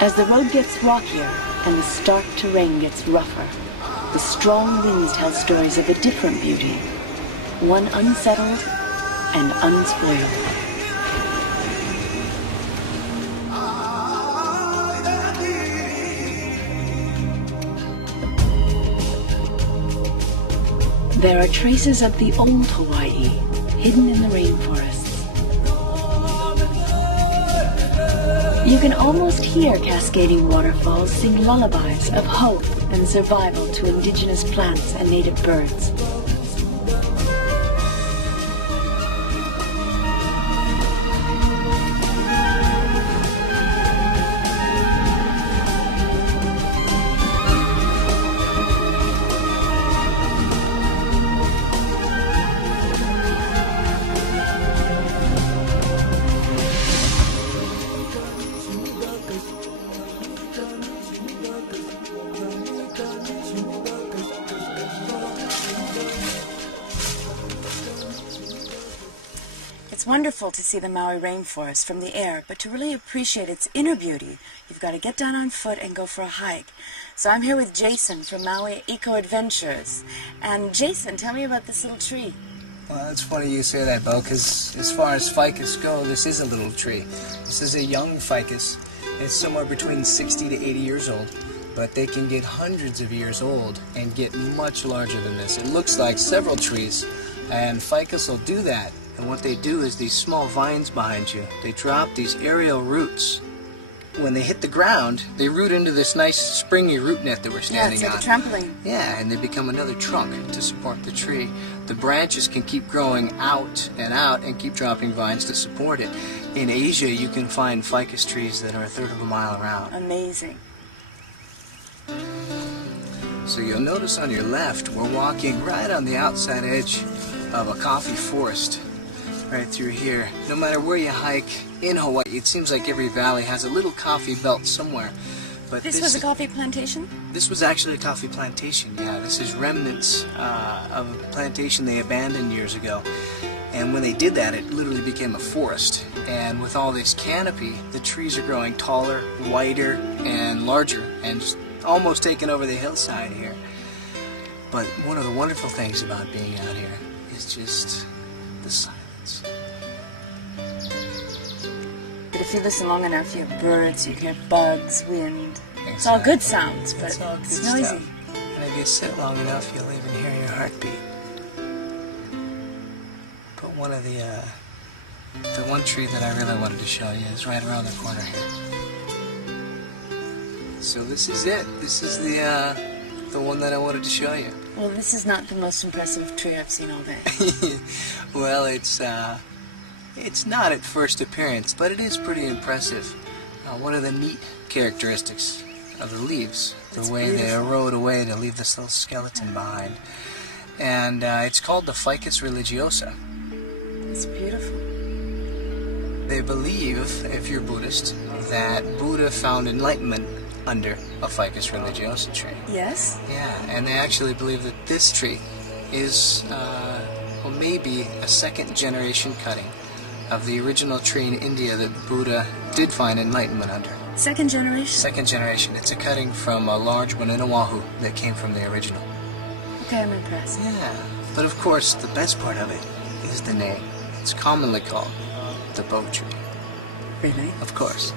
As the road gets rockier and the stark terrain gets rougher, the strong winds tell stories of a different beauty, one unsettled and unspoiled. There are traces of the old Hawaii, hidden in the rainforests. You can almost hear cascading waterfalls sing lullabies of hope and survival to indigenous plants and native birds. It's wonderful to see the Maui rainforest from the air, but to really appreciate its inner beauty, you've got to get down on foot and go for a hike. So I'm here with Jason from Maui Eco Adventures. And Jason, tell me about this little tree. Well, it's funny you say that, Bo, because as far as ficus go, this is a little tree. This is a young ficus. It's somewhere between 60 to 80 years old, but they can get hundreds of years old and get much larger than this. It looks like several trees, and ficus will do that. And what they do is these small vines behind you, they drop these aerial roots. When they hit the ground, they root into this nice springy root net that we're standing on. Yeah, it's like a trampoline. Yeah, and they become another trunk to support the tree. The branches can keep growing out and keep dropping vines to support it. In Asia, you can find ficus trees that are a third of a mile around. Amazing. So you'll notice on your left, we're walking right on the outside edge of a coffee forest. Right through here. No matter where you hike in Hawaii, it seems like every valley has a little coffee belt somewhere. But this was a coffee plantation? This was actually a coffee plantation, yeah. This is remnants of a plantation they abandoned years ago. And when they did that, it literally became a forest. And with all this canopy, the trees are growing taller, whiter, and larger, and just almost taking over the hillside here. But one of the wonderful things about being out here is just the silence. But if you listen long enough, you have birds, you hear bugs, wind. Exactly. It's all good sounds, but it's noisy. Stuff. And if you sit long enough, you'll even hear your heartbeat. But one of the one tree that I really wanted to show you is right around the corner here. So this is it. This is the one that I wanted to show you. Well, this is not the most impressive tree I've seen all day. Well, it's not at first appearance, but it is pretty impressive. One of the neat characteristics of the leaves, the way they erode away to leave this little skeleton behind. And it's called the Ficus religiosa. It's beautiful. They believe, if you're Buddhist, that Buddha found enlightenment under a Ficus religiosa tree. Yes? Yeah, and they actually believe that this tree is, well, maybe a second-generation cutting of the original tree in India that Buddha did find enlightenment under. Second generation? Second generation. It's a cutting from a large one in Oahu that came from the original. Okay, I'm impressed. Yeah, but of course, the best part of it is the name. It's commonly called the bow tree. Really? Of course.